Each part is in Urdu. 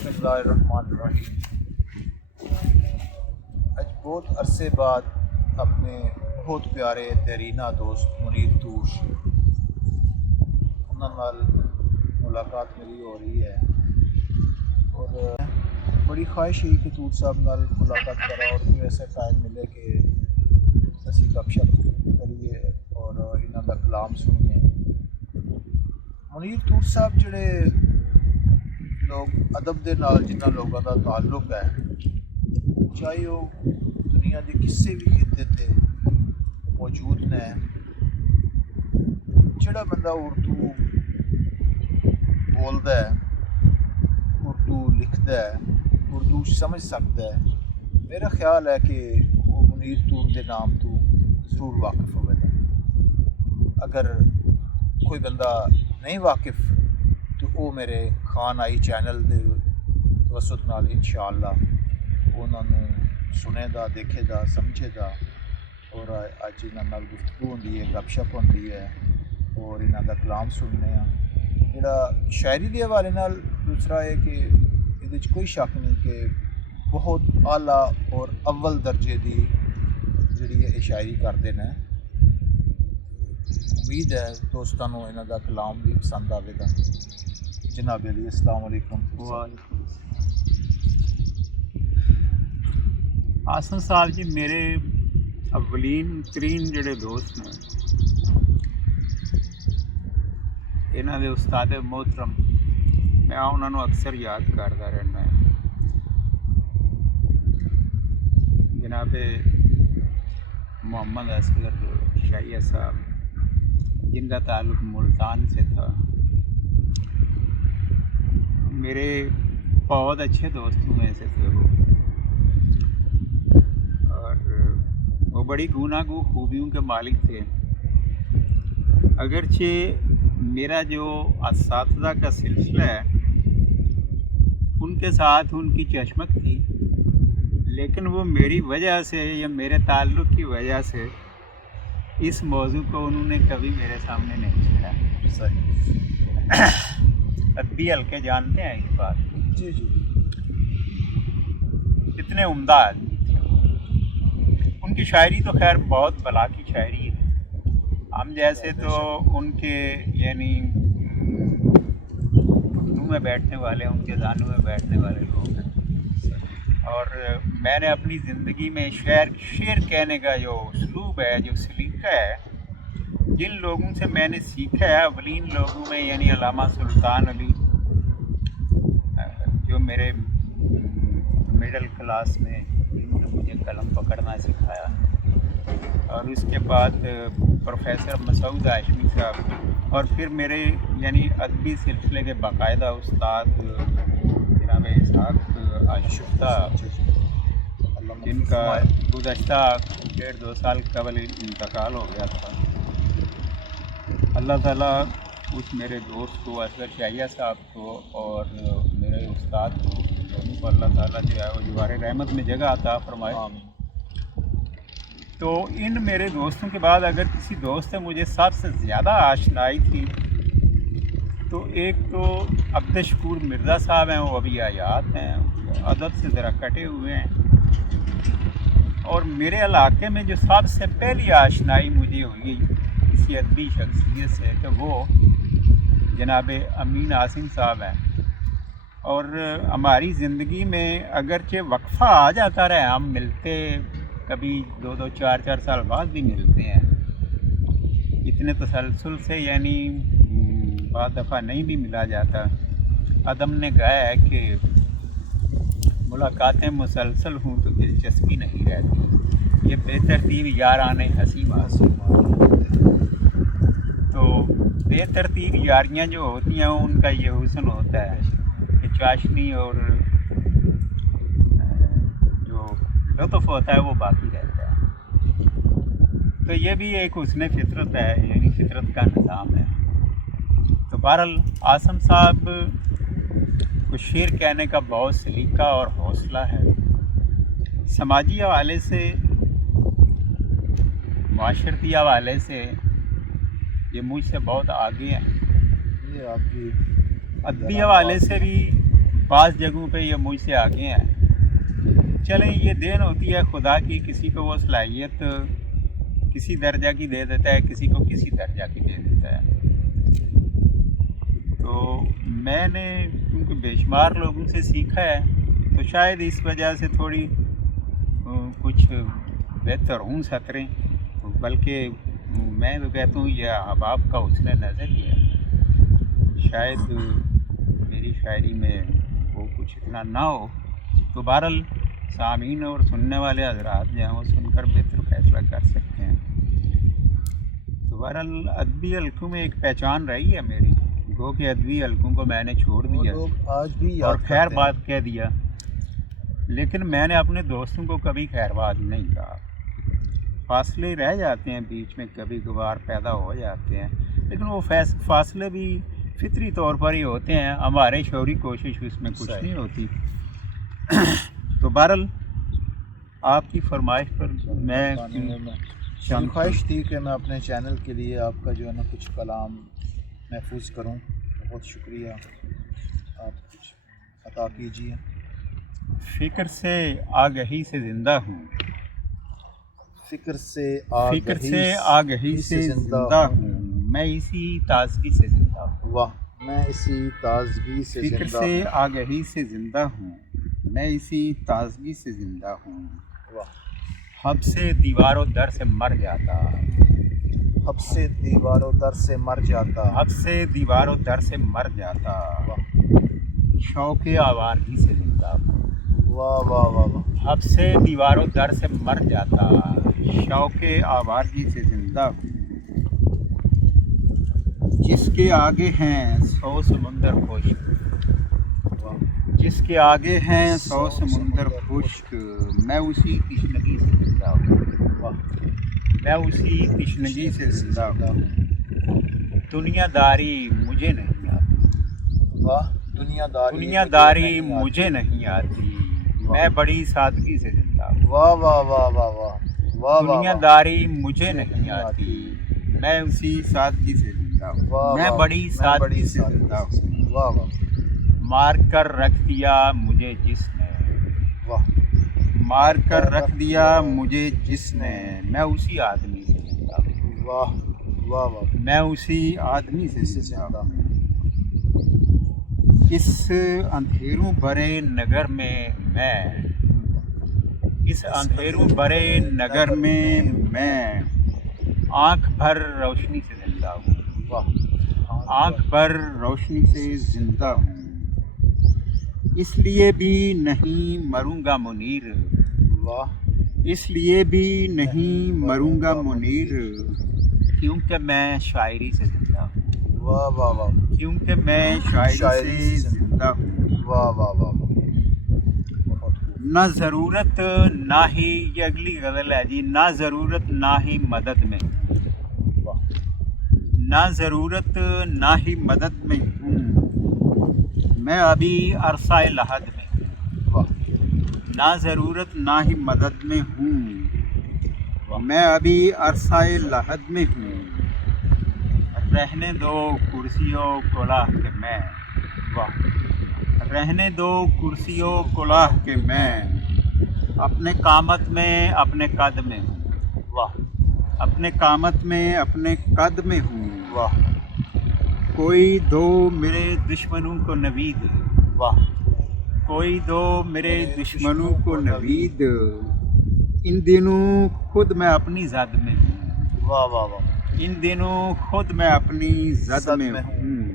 بسم اللہ الرحمن الرحیم۔ آج بہت عرصے بعد اپنے بہت پیارے دیرینہ دوست منیر تور انہاں نال ملاقات میری ہو رہی ہے اور بڑی خواہش ہے کہ تور صاحب نال ملاقات کرا اور کوئی ایسا ٹائم ملے کہ اسی گپ شپ کریے اور انہاں دا کلام سنیے۔ منیر تور صاحب جڑے لوگ ادب دے نال جنہاں لوگاں دا تعلق ہے، چاہے وہ دنیا دے کسے بھی خطے تے موجود نے، جڑا بندہ اردو بولدا ہے، اردو لکھدا ہے، اردو سمجھ سکتا ہے، میرا خیال ہے کہ وہ منیر تور دے نام تو ضرور واقف ہوئے گا۔ اگر کوئی بندہ نہیں واقف تو وہ میرے خان آئی چینل دے توسط نال انشاءاللہ انہاں نوں سنے دا، دیکھے دا، سمجھے دا اور اج انہاں نال گفتگو ہوندی ہے، گپ شپ ہوندی ہے اور انہاں دا کلام سننے ہاں۔ جڑا شاعری دے حوالے نال دوسرا ہے کہ یہ کوئی شک نہیں کہ بہت اعلیٰ اور اول درجے دی جڑی ہے شاعری کرتے ہیں۔ امید ہے دوستاں نوں انہاں دا کلام بھی پسند آئے گا۔ جناب علی السلام علیکم۔ وعلیکم آسن صاحب جی میرے اولین ترین جڑے دوست نے، انہاں دے استاد محترم، میں انہاں نوں اکثر یاد کردا رہنا ہے، جناب محمد اصغر شاہیہ صاحب، جن کا تعلق ملتان سے تھا۔ میرے بہت اچھے دوستوں میں سے تھے وہ، اور وہ بڑی گوناگو خوبیوں کے مالک تھے۔ اگرچہ میرا جو اساتذہ کا سلسلہ ہے ان کے ساتھ ان کی چشمک تھی، لیکن وہ میری وجہ سے یا میرے تعلق کی وجہ سے اس موضوع کو انہوں نے کبھی میرے سامنے نہیں چھڑا۔ صحیح۔ ادبی حلقے جانتے ہیں اس بات؟ جی جی۔ اتنے عمدہ آدمی تھے ان کی شاعری تو خیر بہت بلا کی شاعری ہے۔ ہم جیسے تو ان کے یعنی گھٹنوں میں بیٹھنے والے، ان کے دانوں میں بیٹھنے والے لوگ ہیں، اور میں نے اپنی زندگی میں شعر کہنے کا جو اسلوب ہے، جو سلیقہ ہے، جن لوگوں سے میں نے سیکھا ہے، اولین لوگوں میں یعنی علامہ سلطان علی جو میرے مڈل کلاس میں جنہوں نے مجھے قلم پکڑنا سکھایا، اور اس کے بعد پروفیسر مسعود ہاشمی صاحب، اور پھر میرے یعنی ادبی سلسلے کے باقاعدہ استاد جناب اسحاق آشفتہ، جن کا گزشتہ 1.5-2 سال قبل انتقال ہو گیا تھا۔ اللہ تعالیٰ اس میرے دوست کو، اصغر شاہیہ صاحب کو، اور میرے استاد کو، دونوں کو اللہ تعالیٰ جو ہے وہ جوار رحمت میں جگہ عطا فرمائے۔ تو ان میرے دوستوں کے بعد اگر کسی دوست سے مجھے سب سے زیادہ آشنائی تھی تو ایک تو عبدالشکور مرزا صاحب ہیں، وہ ابھی حیات ہیں، ادب سے ذرا کٹے ہوئے ہیں، اور میرے علاقے میں جو سب سے پہلی آشنائی مجھے ہوئی کسی ادبی شخصیت سے کہ وہ جناب امین عاصم صاحب ہیں، اور ہماری زندگی میں اگرچہ وقفہ آ جاتا رہے، ہم ملتے کبھی 2-2 4-4 سال بعد بھی ملتے ہیں، اتنے تسلسل سے یعنی بعض دفعہ نہیں بھی ملا جاتا۔ عدم نے گایا ہے کہ ملاقاتیں مسلسل ہوں تو دلچسپی نہیں رہتی، یہ بے ترتیب یارانے ہنسی تو بے ترتیب یاریاں جو ہوتی ہیں ان کا یہ حسن ہوتا ہے کہ چاشنی اور جو لطف ہوتا ہے وہ باقی رہتا ہے۔ تو یہ بھی ایک حسن فطرت ہے، یعنی فطرت کا نظام ہے۔ تو بہرحال عاصم صاحب کو شعر کہنے کا بہت سلیقہ اور حوصلہ ہے، سماجی حوالے سے، معاشرتی حوالے سے یہ مجھ سے بہت آگے ہیں، یہ آپ کی ادبی حوالے سے بھی بعض جگہوں پہ یہ مجھ سے آگے ہیں. چلیں یہ دین ہوتی ہے خدا کی, کسی کو وہ صلاحیت کسی درجہ کی دے دیتا ہے, کسی کو کسی درجہ کی دے دیتا ہے. تو میں نے کیونکہ بے شمار لوگوں سے سیکھا ہے تو شاید اس وجہ سے تھوڑی کچھ بہتر ہوں سطریں, بلکہ میں تو کہتا ہوں یہ احباب کا حسن نظر ہی ہے. شاید میری شاعری میں وہ کچھ اتنا نہ ہو, تو بہرحال سامعین اور سننے والے حضرات جو ہیں وہ سن کر بہتر فیصلہ کر سکتے ہیں. تو بہرحال ادبی حلقوں میں ایک پہچان رہی ہے میری, گو کہ ادبی حلقوں کو میں نے چھوڑ دیا آج بھی اور خیر بات کہہ دیا, لیکن میں نے اپنے دوستوں کو کبھی خیر بات نہیں کہا. فاصلے رہ جاتے ہیں بیچ میں, کبھی کبھار پیدا ہو جاتے ہیں, لیکن وہ فاصلے بھی فطری طور پر ہی ہوتے ہیں, ہمارے شعوری کوشش اس میں کچھ نہیں ہوتی. تو بہرحال آپ کی فرمائش پر میں خواہش تھی کہ میں اپنے چینل کے لیے آپ کا جو ہے نا کچھ کلام محفوظ کروں. بہت شکریہ, آپ کچھ عطا کیجیے. فکر سے آگہی سے زندہ ہوں, فکر سے آگہی سے زندہ ہوں, میں اسی تازگی سے زندہ ہوں. واہ, میں اسی تازگی سے فکر سے آگہی سے زندہ ہوں, میں اسی تازگی سے زندہ ہوں. واہ, حب سے دیوار و در سے مر جاتا, حب سے دیوار و در سے مر جاتا, حب سے دیوار و در سے مر جاتا. شوق آوارگی سے زندہ ہوں. واہ واہ واہ واہ. حب سے دیوار و در سے مر جاتا, شوق آوارگی سے زندہ ہوں. جس کے آگے ہیں 100 سمندر خشک, جس کے آگے ہیں 100 سمندر خشک, میں اسی تشنگی سے زندہ ہوں. میں اسی تشنگی سے زندہ ہوں. دنیا داری مجھے نہیں آتی. واہ, دنیا داری مجھے نہیں آتی, میں بڑی سادگی سے زندہ ہوں. واہ واہ واہ واہ واہ. دنیا داری مجھے نہیں آتی, میں اسی سادگی سے زندہ ہوں. میں بڑی سادگی سے زندہ ہوں. واہ واہ. مار کر رکھ دیا مجھے جس نے, واہ, مار کر رکھ دیا مجھے جس نے, میں اسی آدمی سے زندہ ہوں. واہ واہ واہ. میں اسی آدمی سے زندہ ہوں. اس اندھیروں بھرے نگر میں میں, اس اندھیروں بھرے نگر میں میں, آنکھ بھر روشنی سے زندہ ہوں. واہ, آنکھ بھر روشنی سے زندہ ہوں. اس لیے بھی نہیں مروں گا منیر, واہ, اس لیے بھی نہیں مروں گا منیر, کیونکہ میں شاعری سے زندہ ہوں. واہ واہ واہ. کیونکہ میں شاعری سے زندہ ہوں. واہ واہ واہ. نہ ضرورت نہ ہی, یہ اگلی غزل ہے جی, نہ ضرورت نہ ہی مدد میں, نہ ضرورت نہ ہی مدد میں ہوں, میں ابھی عرصہ لحد میں ہوں. نہ ضرورت نہ ہی مدد میں ہوں, میں ابھی عرصہ لحد میں ہوں. رہنے دو کرسیوں کلاہ کے میں, رہنے دو کرسیوں کلاہ کے میں, اپنے قامت میں اپنے قد میں ہوں. واہ, اپنے قامت میں اپنے قد میں ہوں. واہ, کوئی دو میرے دشمنوں کو نوید, واہ, کوئی دو میرے دشمنوں کو نوید, ان دنوں خود میں اپنی زد میں ہوں. واہ واہ واہ. ان دنوں خود میں اپنی زد میں ہوں.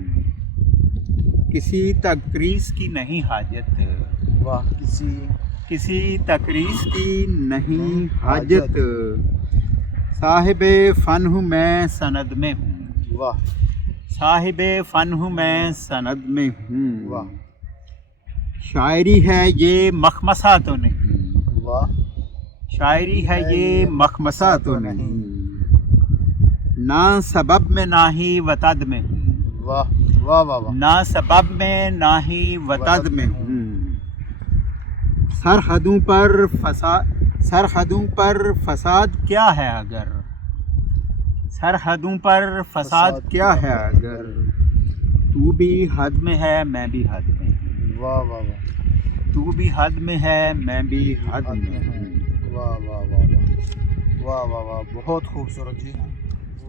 کسی تقریض کی نہیں حاجت, واہ, کسی تقریض کی نہیں حاجت, صاحب فن ہوں میں سند میں ہوں. واہ, صاحب فن ہوں میں سند میں ہوں. واہ, شاعری ہے یہ مخمصہ تو نہیں, واہ, شاعری ہے یہ مخمصہ تو نہیں, نہ سبب میں نہ ہی وتد میں ہوں. واہ واہ واہ واہ. نہ سبب میں نہ ہی وتد میں ہوں. سرحدوں پر فساد کیا ہے اگر, سرحدوں پر فساد کیا ہے اگر, تو بھی حد میں ہے میں بھی حد میں ہوں. واہ واہ واہ تو بھی حد میں ہے میں بھی حد میں ہوں. واہ واہ واہ واہ واہ واہ واہ بہت خوبصورت جی.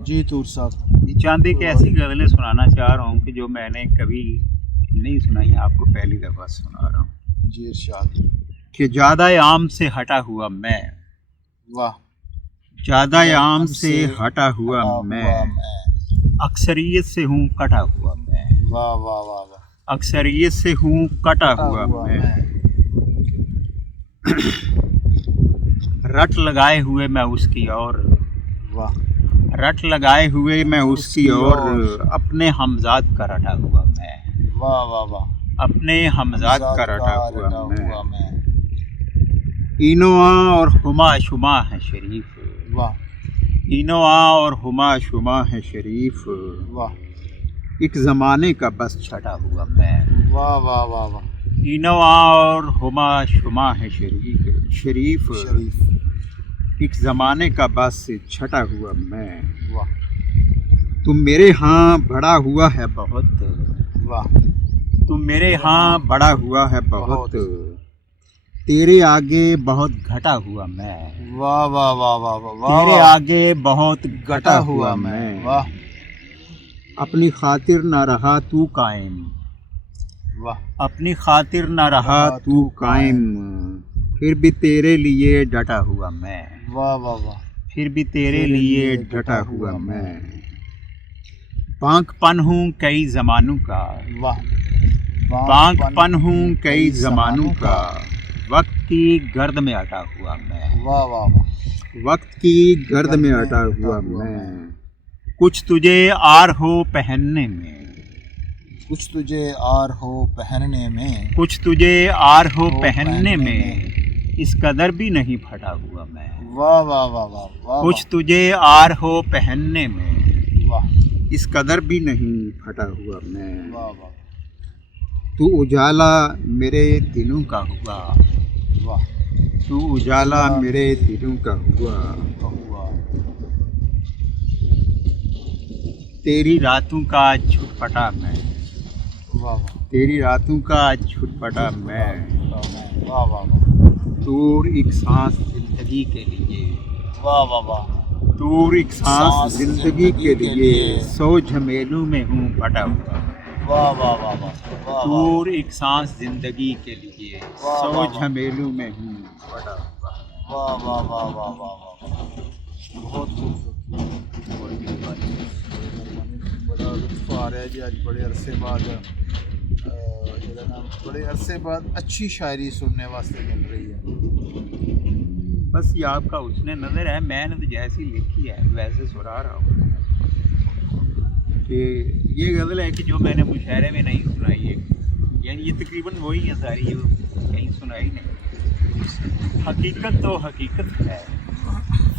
جی طور صاحب. یہ چاندی کی ایسی غزلیں سنانا چاہ رہا ہوں کہ جو میں نے کبھی نہیں سنائی, آپ کو پہلی دفعہ سنا رہا ہوں. جی ارشاد. کہ زیادہ عام سے ہٹا ہوا میں, واہ. زیادہ عام سے ہٹا ہوا میں, اکثریت سے ہوں کٹا ہوا میں. واہ واہ واہ واہ. اکثریت سے ہوں کٹا ہوا میں, رٹ لگائے ہوئے میں اس کی اور, واہ. رٹ لگائے ہوئے میں اس کی اور, اپنے ہمزاد کا رٹا ہوا میں. واہ واہ واہ. اپنے ہمزاد کا رٹا ہوا میں. اینوا اور ہما شما ہے شریف. واہ. اینوا اور ہما شما ہے شریف, واہ. ایک زمانے کا بس چھٹا ہوا میں. واہ واہ واہ واہ. اینوا اور ہما شما ہے شریف, شریف شریف. ایک زمانے کا بس چھٹا ہوا میں. واہ. تم میرے ہاں بڑا ہوا ہے بہت, واہ. تم میرے ہاں بڑا ہوا ہے بہت, تیرے آگے بہت گھٹا ہوا میں. واہ واہ واہ واہ واہ. تیرے آگے بہت گھٹا ہوا میں. واہ. اپنی خاطر نہ رہا تو قائم, واہ. اپنی خاطر نہ رہا تو قائم, پھر بھی تیرے لیے ڈٹا ہوا میں. واہ واہ واہ. پھر بھی تیرے لیے ڈٹا ہوا میں. پانک پن ہوں کئی زمانوں کا, واہ. پانک پن ہوں کئی زمانوں کا, وقت کی گرد میں اٹا ہوا میں. واہ واہ واہ. وقت کی گرد میں اٹا ہوا میں. کچھ تجھے آر ہو پہننے میں, کچھ تجھے آر ہو پہننے میں, کچھ تجھے آر ہو پہننے میں, اس قدر بھی نہیں پھٹا ہوا میں. واہ واہ واہ واہ. کچھ تجھے آر ہو پہننے میں, واہ. اس قدر بھی نہیں پھٹا ہوا میں. واہ واہ. تو اجالا میرے دلوں کا ہوا, واہ. تو اجالا میرے دلوں کا ہوا, تیری راتوں کا چھٹ پٹا میں. واہ. تیری راتوں کا چھٹ پٹا میں. واہ واہ واہ. دور ایک سانس زندگی کے لیے, واہ واہ واہ. دور ایک سانس زندگی کے لیے, سو جھمیلوں میں ہوں پٹا ہوا. واہ واہ واہ واہ. دور ایک سانس زندگی کے لیے, سو جھمیلوں میں ہوں پٹا ہوا. واہ واہ واہ واہ واہ. بہت خوبصورت. بڑا لطف آ رہا ہے جی. آج بڑے عرصے بعد اچھی شاعری سننے واسطے مل رہی ہے. بس یہ آپ کا حسن نظر ہے, میں نے تو جیسی لکھی ہے ویسے سنا رہا ہوں. کہ یہ غزل ہے کہ جو میں نے مشاعرے میں نہیں سنائی ہے, یعنی یہ تقریباً وہی ہے ساری جو کہیں سنائی نہیں. حقیقت تو حقیقت ہے,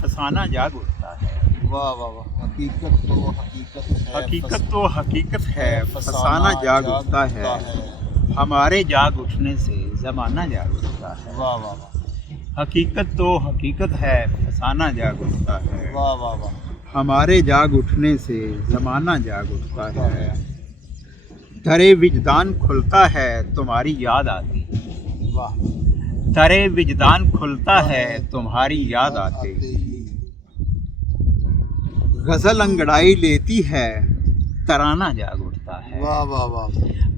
فسانہ جاگ اٹھتا ہے. واہ واہ واہ. حقیقت تو حقیقت ہے, حقیقت تو حقیقت ہے, فسانہ جاگ اٹھتا ہے, ہمارے جاگ اٹھنے سے زمانہ جاگ اٹھتا ہے. واہ واہ واہ. حقیقت تو حقیقت ہے, فسانہ جاگ اٹھتا ہے, واہ واہ واہ. ہمارے جاگ اٹھنے سے زمانہ جاگ اٹھتا ہے. درے وجدان کھلتا ہے تمہاری یاد آتی, واہ. درے وجدان کھلتا ہے تمہاری یاد آتی, غزل انگڑائی لیتی ہے ترانہ جاگ اٹھتا ہے. واہ واہ واہ.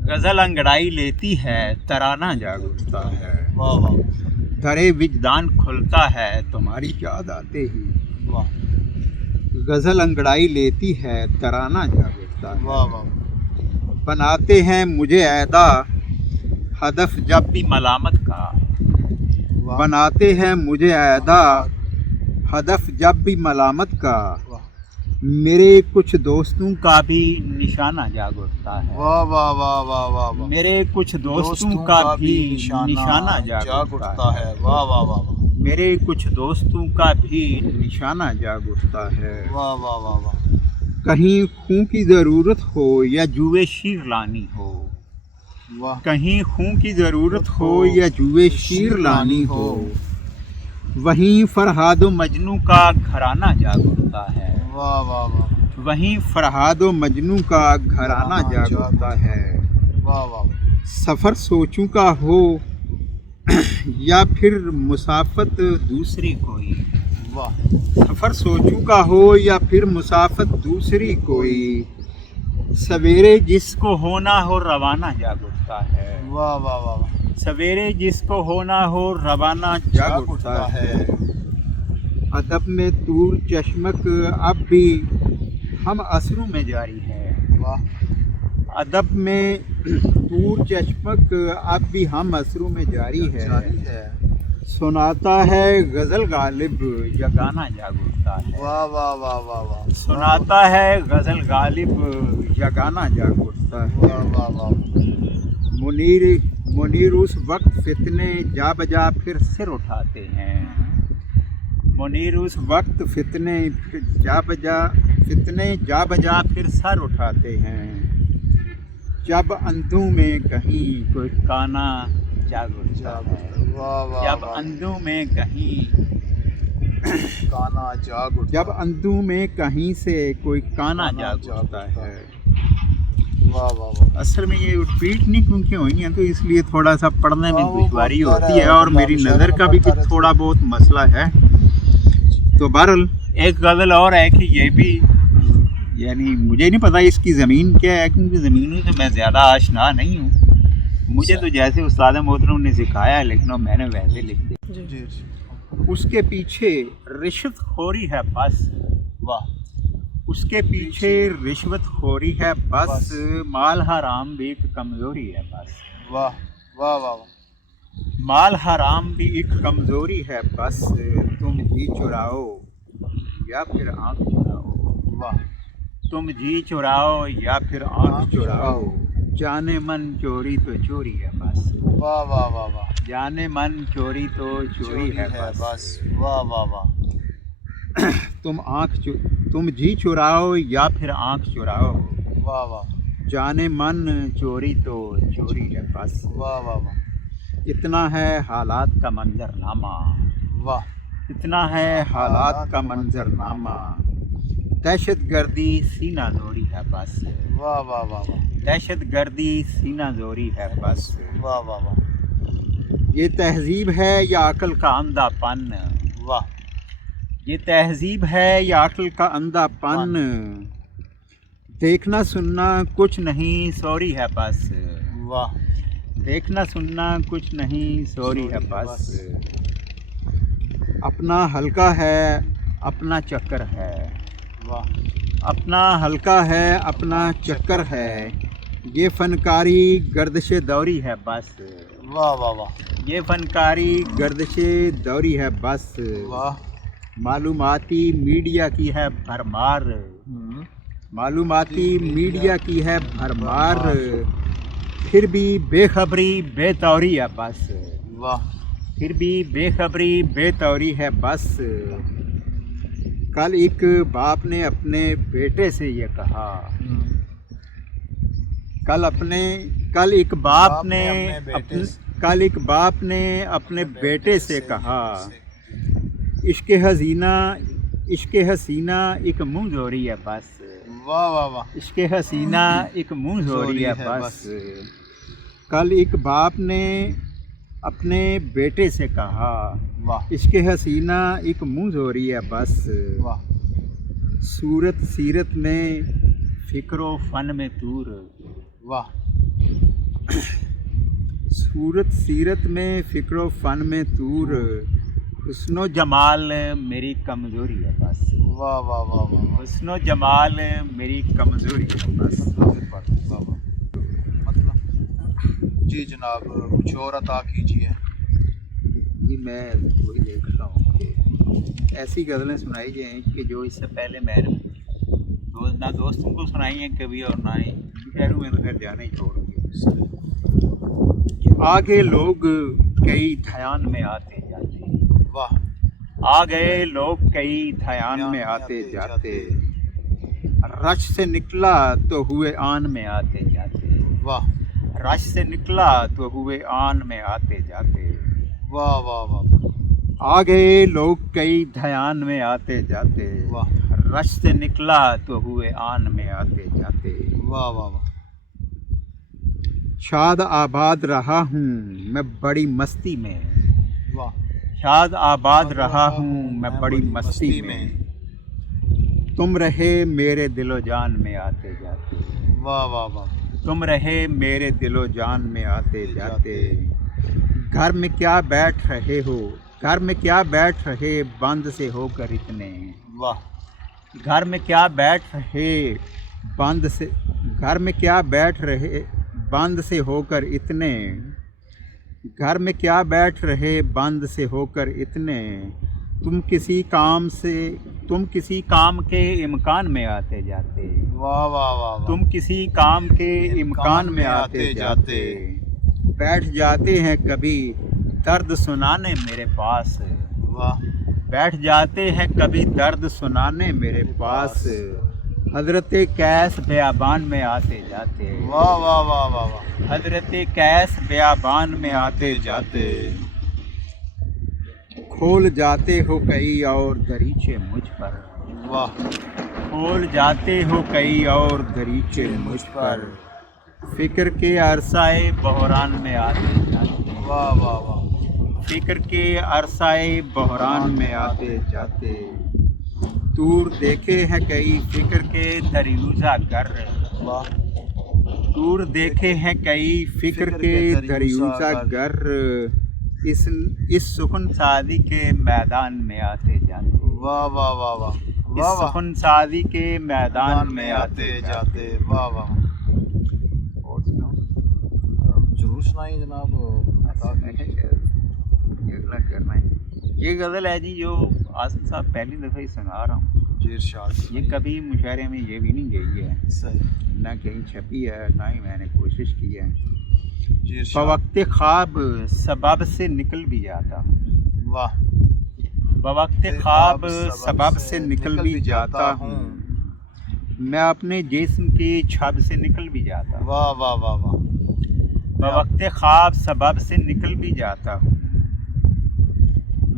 غزل انگڑائی لیتی ہے ترانہ جاگ اٹھتا ہے. واہ واہ. درے وجدان کھلتا ہے تمہاری یاد آتے ہی, واہ. غزل انگڑائی لیتی ہے ترانہ جاگ اٹھتا ہے. واہ واہ. بناتے ہیں مجھے عیدا ہدف جب بھی ملامت کا, بناتے ہیں مجھے عیدا ہدف جب بھی ملامت کا, میرے کچھ دوستوں کا بھی نشانہ جاگ اٹھتا ہے. واہ واہ واہ واہ واہ. میرے کچھ دوستوں کا بھی نشانہ جاگ اٹھتا ہے. واہ واہ واہ. میرے کچھ دوستوں کا بھی نشانہ جاگ اٹھتا ہے. واہ واہ واہ واہ. کہیں خون کی ضرورت ہو یا جوئے شیر لانی ہو, واہ. کہیں خون کی ضرورت ہو یا جوئے شیر لانی ہو, وہیں فرہاد و مجنوں کا گھرانہ جاگ اٹھتا ہے. واہ واہ واہ. وہیں فرہاد و مجنوں کا گھرانہ جاگ اٹھتا ہے. واہ واہ. سفر سوچوں کا ہو یا پھر مسافت دوسری کوئی، واہ سفر سوچوں کا ہو یا پھر مسافت دوسری کوئی، سویرے جس کو ہونا ہو روانہ جاگ اٹھتا ہے، واہ واہ واہ واہ، سویرے جس کو ہونا ہو روانہ جاگ اٹھتا ہے، ادب میں طور چشمک اب بھی ہم اثروں میں جاری ہے، واہ ادب میں طور چشمک اب بھی ہم اثروں میں جاری ہے، سناتا ہے غزل غالب یا گانا جاگ اٹھتا ہے، واہ واہ واہ واہ واہ، سناتا ہے غزل غالب یا گانا جاگ اٹھتا ہے، واہ واہ واہ، منیر اس وقت فتنے جا بجا پھر سر اٹھاتے ہیں، منیر اس وقت فتنے جا بجا پھر سر اٹھاتے ہیں، جب اندھوں میں کہیں کوئی کانا جاگ اٹھتا ہے، واہ واہ، جب اندھوں میں کہیں گانا جاگ اٹھتا، جب اندھوں میں کہیں سے کوئی کانا جاگ اٹھتا ہے، واہ واہ واہ، اصل میں یہ ریپیٹ نہیں کیونکہ ہوئی ہیں تو اس لیے تھوڑا سا پڑھنے میں ہاں، وہ دشواری بہت ہوتی ہے سارا اور میری نظر کا بھی پڑھتا رہتا تھوڑا بہت مسئلہ ہے، تو بہرحال ایک غزل اور ہے کہ یہ بھی یعنی مجھے نہیں پتا اس کی زمین کیا ہے کیونکہ زمینوں سے میں زیادہ آشنا نہیں ہوں، مجھے تو جیسے استاد محترم نے سکھایا ہے لکھنا میں نے ویسے لکھ دیا، جی جی، اس کے پیچھے رشوت خوری ہے بس، واہ، اس کے پیچھے رشوت خوری ہے بس، مال حرام بھی ایک کمزوری ہے بس، واہ واہ واہ واہ، مال حرام بھی ایک کمزوری ہے بس، تم جی چراؤ یا پھر آنکھ چراؤ، واہ، تم جی چراؤ یا پھر آنکھ چراؤ، جانے من چوری تو چوری ہے بس، واہ واہ واہ واہ، جانے من چوری تو چوری ہے بس، واہ واہ واہ، تم جی چراؤ یا پھر آنکھ چراؤ، واہ واہ، جانے من چوری تو چوری ہے بس، واہ واہ واہ، اتنا ہے حالات کا منظر نامہ، واہ، اتنا ہے حالات کا منظر نامہ، دہشت گردی سینہ زوری ہے بس، واہ واہ واہ واہ، دہشت گردی سینہ زوری ہے بس، واہ واہ واہ، یہ تہذیب ہے یا عقل کا اندھا پن، واہ، یہ تہذیب ہے یا عقل کا اندھا پن، دیکھنا سننا کچھ نہیں سوری ہے بس، واہ، دیکھنا سننا کچھ نہیں سوری ہے بس، اپنا ہلکا ہے اپنا چکر ہے، واہ، اپنا ہلکا ہے اپنا چکر ہے، یہ فنکاری گردش دوری ہے بس، واہ واہ واہ، یہ فنکاری گردش دوری ہے بس، واہ، معلوماتی میڈیا کی ہے بھرمار، معلوماتی میڈیا کی ہے بھرمار، پھر بھی بے خبری بے توری ہے بس، واہ، پھر بھی بے خبری بے توری ہے بس، کل ایک باپ نے اپنے بیٹے سے یہ کہا، کل ایک باپ نے اپنے بیٹے سے کہا، عشق حسینہ ایک منہ زوری ہے بس، واہ واہ واہ، عشق حسینہ ایک منہ زوری ہے بس، کل ایک باپ نے اپنے بیٹے سے کہا، واہ، عشق حسینہ ایک منہ زوری ہے بس، واہ، صورت سیرت میں فکر و فن میں طور، واہ، صورت سیرت میں فکر و فن میں طور، حسن و جمال میری کمزوری ہے بس، واہ واہ واہ واہ، حسن و جمال میری کمزوری ہے بس، مطلب جی جناب کچھ اور عطا کیجیے، جی میں وہی دیکھ رہا ہوں کہ ایسی غزلیں سنائی جائیں کہ جو اس سے پہلے میں نے نہ دوستوں کو سنائی ہیں کبھی اور نہ ہی شہروں میں تو پھر جانا ہی چھوڑ دیا، آگے لوگ کئی دھیان میں آتے جاتے، واہ، آ گئے لوگ کئی دھیان میں آتے جاتے، رش سے نکلا تو ہوئے آن میں آتے جاتے، واہ، رش سے نکلا تو ہوئے آن میں آتے جاتے، واہ واہ واہ، آ گئے لوگ کئی دھیان میں آتے جاتے، واہ، رش سے نکلا تو ہوئے آن میں آتے جاتے، واہ واہ واہ، شاد آباد رہا ہوں میں بڑی مستی میں، واہ شاد آباد رہا ہوں میں بڑی مستی میں، تم رہے میرے دل و جان میں آتے جاتے، واہ واہ واہ تم رہے میرے دل و جان میں آتے جاتے، گھر میں کیا بیٹھ رہے ہو، گھر میں کیا بیٹھ رہے بند سے ہو کر اتنے، واہ گھر میں کیا بیٹھ رہے بند سے، گھر میں کیا بیٹھ رہے بند سے ہو کر اتنے، گھر میں کیا بیٹھ رہے بند سے ہو کر اتنے، تم کسی کام کے امکان میں آتے جاتے، واہ واہ واہ تم کسی کام کے امکان میں آتے جاتے، بیٹھ جاتے ہیں کبھی درد سنانے میرے پاس، واہ بیٹھ جاتے ہیں کبھی درد سنانے میرے پاس، حضرت کیس بیابان میں آتے جاتے، واہ واہ واہ واہ واہ حضرت کیس بیابان میں آتے جاتے، کھول جاتے ہو کئی اور دریچے مجھ پر، واہ کھول جاتے ہو کئی اور دریچے مجھ پر، فکر کے عرصۂ بحران میں آتے جاتے، واہ واہ واہ فکر کے عرصۂ بحران میں آتے جاتے، دور دیکھے ہیں کئی فکر کے دریوزہ گر، واہ دور دیکھے ہیں کئی فکر کے دریوزہ گر، اس سخن سازی کے میدان میں آتے جاتے، واہ واہ واہ واہ اس واہ واہ سخن سازی کے میدان میں آتے آتے جاتے واہ واہ اور سنو ضرور سنائیے جناب یہ اگلا کرنا ہے، یہ غزل ہے جی جو عاصم صاحب پہلی دفعہ ہی سنا رہا ہوں، جی ارشاد یہ کبھی مشاعرے میں یہ بھی نہیں گئی ہے، صحیح نہ کہیں چھپی ہے نہ ہی میں نے کوشش کی ہے، جی ارشاد بوقت خواب سبب سے نکل بھی جاتا ہوں، واہ بوقت خواب سبب سے نکل بھی جاتا ہوں، میں اپنے جسم کی چھب سے نکل بھی جاتا ہوں، واہ واہ واہ واہ بوقت خواب سبب سے نکل بھی جاتا ہوں،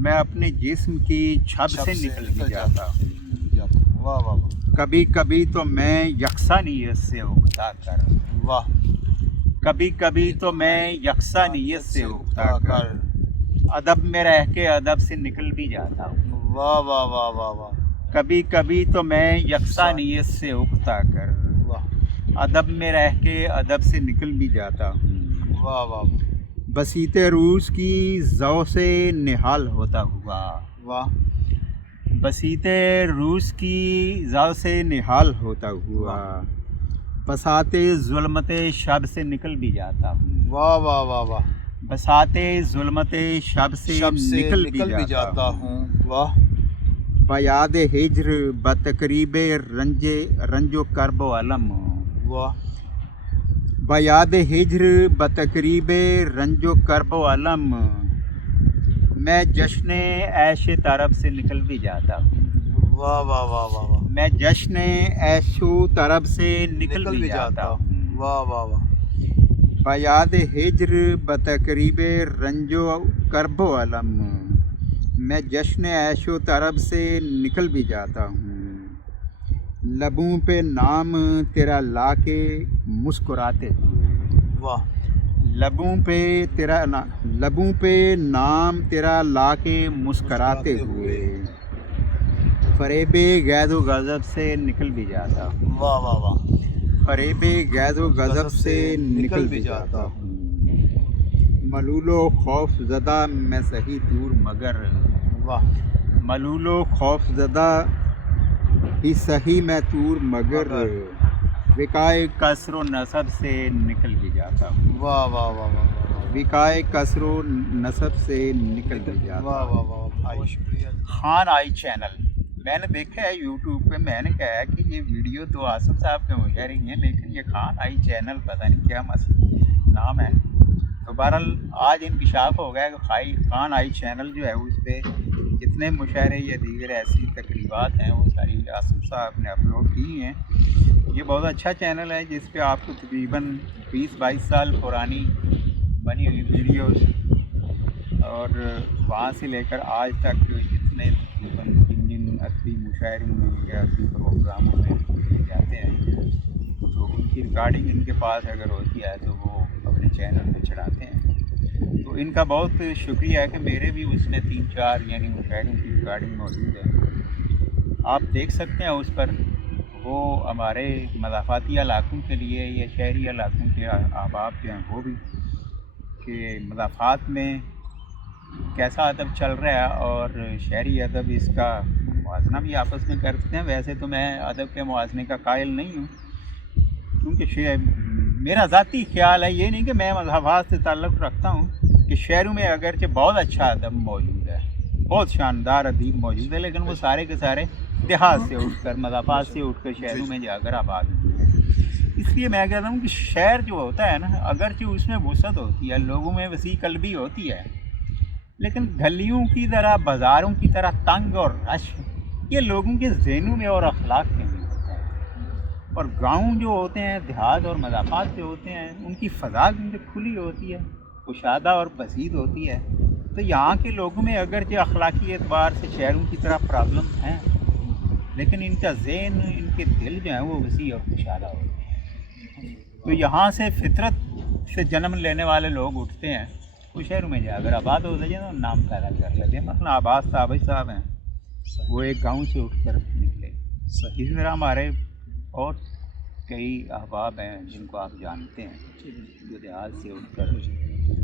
میں اپنے جسم کی چھب سے نکل بھی جاتا ہوں، واہ واہ واہ کبھی کبھی تو میں یکساں نیت سے اکتا کر، واہ کبھی کبھی تو میں یکساں نیت سے اکتا کر، ادب میں رہ کے ادب سے نکل بھی جاتا ہوں، واہ واہ واہ واہ واہ کبھی کبھی تو میں یکساں نیت سے اکتا کر، واہ ادب میں رہ کے ادب سے نکل بھی جاتا ہوں، واہ واہ بسیط روز کی ذو سے نہال ہوتا ہوا، واہ بسیط روز کی ذو سے نہال ہوتا ہوا، بساط ظلمت شب سے نکل بھی جاتا ہوں، واہ واہ واہ واہ بساط ظلمت شب سے نکل بھی جاتا ہوں، واہ بیاد ہجر بتقریب رنج و کرب و علم، واہ بیاد ہجر بتقریب رنج و کرب و علم، میں جشن عیش طرب سے نکل بھی جاتا ہوں، واہ واہ واہ واہ واہ میں جشن عیش و طرب سے نکل بھی جاتا ہوں، واہ واہ واہ بیاد ہجر بتقریب رنج و کرب و علم، میں جشن عیش و طرب سے نکل بھی جاتا ہوں، لبوں پہ نام تیرا لا کے مسکراتے ہوئے، واہ لبوں پہ نام تیرا لا کے مسکراتے ہوئے، فریب غیظ و غضب سے نکل بھی جاتا ہوں، واہ واہ واہ فریب غیظ و غضب سے نکل بھی جاتا ہوں، ملول و خوف زدہ میں سہی دور مگر، واہ ملول و خوف زدہ ہی سہی میں دور مگر، وقائے کسر و نصب سے نکل بھی جاتا ہوں، واہ واہ واہ واہ وقائے کسر و نصب سے نکل بھی جاتا واہ ہوں۔ واہ واہ بھائی شکریہ خان آئی چینل میں نے دیکھا ہے یوٹیوب پہ، میں نے کہا ہے کہ یہ ویڈیو تو آصف صاحب کے مشاعرے ہی ہیں، لیکن یہ خان آئی چینل پتہ نہیں کیا نام ہے، تو بہرحال آج انکشاف ہو گیا کہ خان آئی چینل جو ہے اس پہ جتنے مشاعرے یا دیگر ایسی تقریبات ہیں وہ ساری آصف صاحب نے اپلوڈ کی ہیں، یہ بہت اچھا چینل ہے جس پہ آپ کو تقریباً 20-22 سال پرانی بنی ہوئی ویڈیوز اور وہاں سے لے کر آج تک جتنے تقریباً جن ادبی مشاعروں میں یا ادبی پروگراموں میں جاتے ہیں تو ان کی ریکارڈنگ ان کے پاس اگر ہوتی ہے تو وہ اپنے چینل پہ چڑھاتے ہیں. تو ان کا بہت شکریہ ہے کہ میرے بھی اس میں 3-4 یعنی مشاہدوں کی ریکارڈنگ موجود ہے. آپ دیکھ سکتے ہیں اس پر. وہ ہمارے مضافاتی علاقوں کے لیے یا شہری علاقوں کے احباب جو ہیں وہ بھی کہ مضافات میں کیسا ادب چل رہا ہے اور شہری ادب اس کا موازنہ بھی آپس میں کرتے ہیں. ویسے تو میں ادب کے موازنے کا قائل نہیں ہوں کیونکہ میرا ذاتی خیال ہے یہ نہیں کہ میں مضافات سے تعلق رکھتا ہوں کہ شہروں میں اگرچہ بہت اچھا ادب موجود ہے, بہت شاندار ادیب موجود ہے, لیکن وہ سارے کے سارے دیہات سے اٹھ کر مضافات سے اٹھ کر شہروں میں جا کر آباد ہوتے ہیں. اس لیے میں کہتا ہوں کہ شہر جو ہوتا ہے نا, اگرچہ اس میں وسعت ہوتی ہے, لوگوں میں وسیع قلبی ہوتی ہے, لیکن گلیوں کی طرح بازاروں کی طرح تنگ اور رش یہ لوگوں کے ذہنوں میں اور اخلاق میں نہیں ہوتا ہے. اور گاؤں جو ہوتے ہیں, دیہات اور مضافات جو ہوتے ہیں, ان کی فضا کھلی ہوتی ہے, کشادہ اور بسیط ہوتی ہے. تو یہاں کے لوگوں میں اگرچہ اخلاقی اعتبار سے شہروں کی طرح پرابلم ہیں, لیکن ان کا ذہن, ان کے دل جو ہیں وہ وسیع اور کشادہ ہوتے ہیں. تو یہاں سے فطرت سے جنم لینے والے لوگ اٹھتے ہیں, وہ شہروں میں جا کر آباد ہو جائیں اور نام پیدا کر لیتے ہیں. مثلا عباس صاحب ہیں, وہ ایک گاؤں سے اٹھ کر نکلے. اسی طرح ہمارے اور کئی احباب ہیں جن کو آپ جانتے ہیں جو دیہات سے اٹھ کر.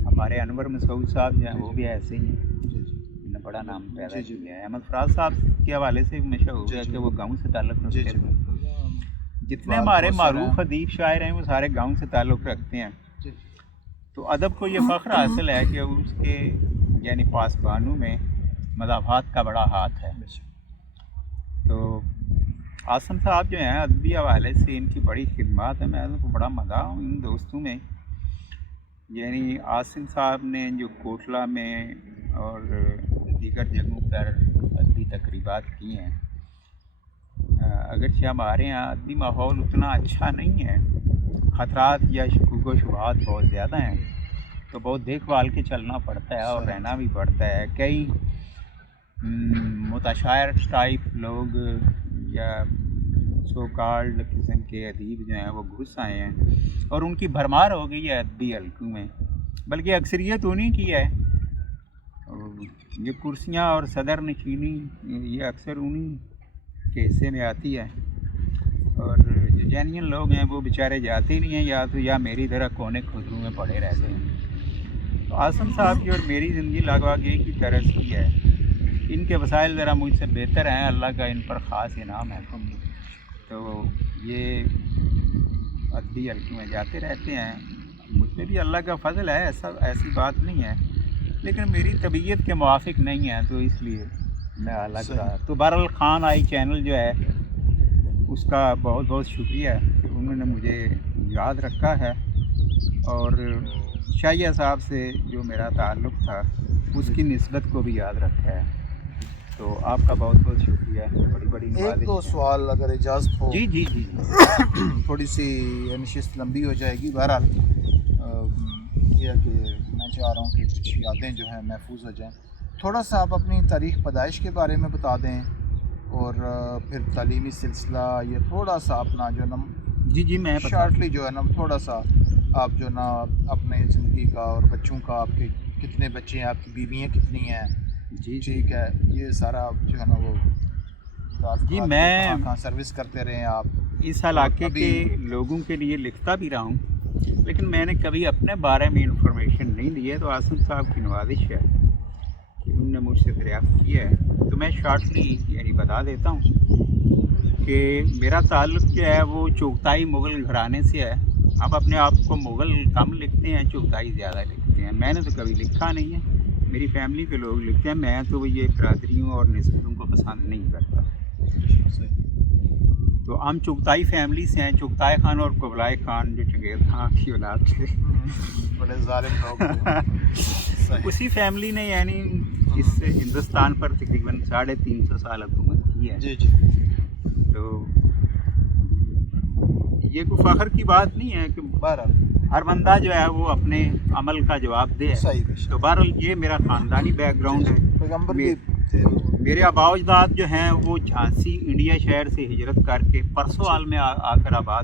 ہمارے انور مسعود صاحب جو ہیں وہ بھی ایسے ہی ہیں, انہوں نے بڑا نام پیدا کیا ہے. احمد فراز صاحب کے حوالے سے مشہور ہے کہ وہ گاؤں سے تعلق رکھتے ہیں. جتنے ہمارے معروف ادیب شاعر ہیں وہ سارے گاؤں سے تعلق رکھتے ہیں. تو ادب کو یہ فخر حاصل ہے کہ اس کے یعنی پاسبانوں میں مضافات کا بڑا ہاتھ ہے. تو عاصم صاحب جو ہیں ادبی حوالے سے ان کی بڑی خدمات ہیں. میں ان کو بڑا مزہ ہوں ان دوستوں میں. یعنی عاصم صاحب نے جو کوٹلہ میں اور دیگر جگہوں پر ادبی تقریبات کی ہیں, اگرچہ ہمارے یہاں ادبی ماحول اتنا اچھا نہیں ہے, خطرات یا شکوک و شبہات بہت زیادہ ہیں, تو بہت دیکھ بھال کے چلنا پڑتا ہے اور رہنا بھی پڑتا ہے. کئی متشائر ٹائپ لوگ یا سو کالڈ قسم کے ادیب جو ہیں وہ گھس آئے ہیں اور ان کی بھرمار ہو گئی ہے ادبی حلقوں میں, بلکہ اکثریت انہیں کی ہے. یہ کرسیاں اور صدر نشینی یہ اکثر انہیں کے حصے میں آتی ہے, اور جو جینین لوگ ہیں وہ بیچارے جاتے ہی نہیں ہیں, یا میری طرح کونے کھدروں میں پڑے رہتے ہیں. تو عاصم صاحب کی اور میری زندگی لگ بھگ ایک ہی طرز کی ہے. ان کے وسائل ذرا مجھ سے بہتر ہیں, اللہ کا ان پر خاص انعام ہے. تو یہ ادبی حلقوں میں جاتے رہتے ہیں. مجھ پہ بھی اللہ کا فضل ہے, ایسی بات نہیں ہے, لیکن میری طبیعت کے موافق نہیں ہے, تو اس لیے میں الگ رہا. تو بہرحال خان آئی چینل جو ہے اس کا بہت بہت شکریہ کہ انہوں نے مجھے یاد رکھا ہے, اور شاہیہ صاحب سے جو میرا تعلق تھا اس کی نسبت کو بھی یاد رکھا ہے. تو آپ کا بہت بہت شکریہ. بڑی بڑی ایک دو سوال اگر اجازت ہو. جی. تھوڑی سی نشست لمبی ہو جائے گی. بہرحال یہ کہ میں چاہ رہا ہوں کہ کچھ یادیں جو ہیں محفوظ ہو جائیں. تھوڑا سا آپ اپنی تاریخ پیدائش کے بارے میں بتا دیں, اور پھر تعلیمی سلسلہ یہ تھوڑا سا اپنا جو نا جی میں شارٹلی جو ہے نا تھوڑا سا آپ جو نا اپنے زندگی کا اور بچوں کا, آپ کے کتنے بچے ہیں, آپ کی بیویاں کتنی ہیں, جی ٹھیک ہے, یہ سارا جو ہے نا وہ جی میں کہاں سروس کرتے رہے ہیں آپ. اس علاقے کے لوگوں کے لیے لکھتا بھی رہا ہوں, لیکن میں نے کبھی اپنے بارے میں انفارمیشن نہیں دی ہے. تو عاصم صاحب کی نوازش ہے کہ انہوں نے مجھ سے دریافت کیا ہے, تو میں شارٹلی یعنی بتا دیتا ہوں کہ میرا تعلق جو ہے وہ چغتائی مغل گھرانے سے ہے. آپ اپنے آپ کو مغل کم لکھتے ہیں, چغتائی زیادہ لکھتے ہیں. میں نے تو کبھی لکھا نہیں ہے, میری فیملی کے لوگ لکھتے ہیں. میں تو یہ برادریوں اور نسبتوں کو پسند نہیں کرتا. تو ہم چغتائی فیملی سے ہیں. چغتائی خان اور قبلائے خان جو چنگیز خان کی اولاد تھے, بڑے ظالم لوگ اسی فیملی نے یعنی اس ہندوستان پر تقریباً 350 سال حکومت کی ہے. جی. تو یہ کوئی فخر کی بات نہیں ہے کہ بہرحال ہر بندہ جو ہے وہ اپنے عمل کا جواب دے. تو بہرحال یہ میرا خاندانی بیک گراؤنڈ ہے. پیغمبر بھی تھے. میرے آبا اجداد جو ہیں وہ جھانسی انڈیا شہر سے ہجرت کر کے پرسوال میں آ کر آباد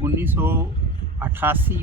1988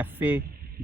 FA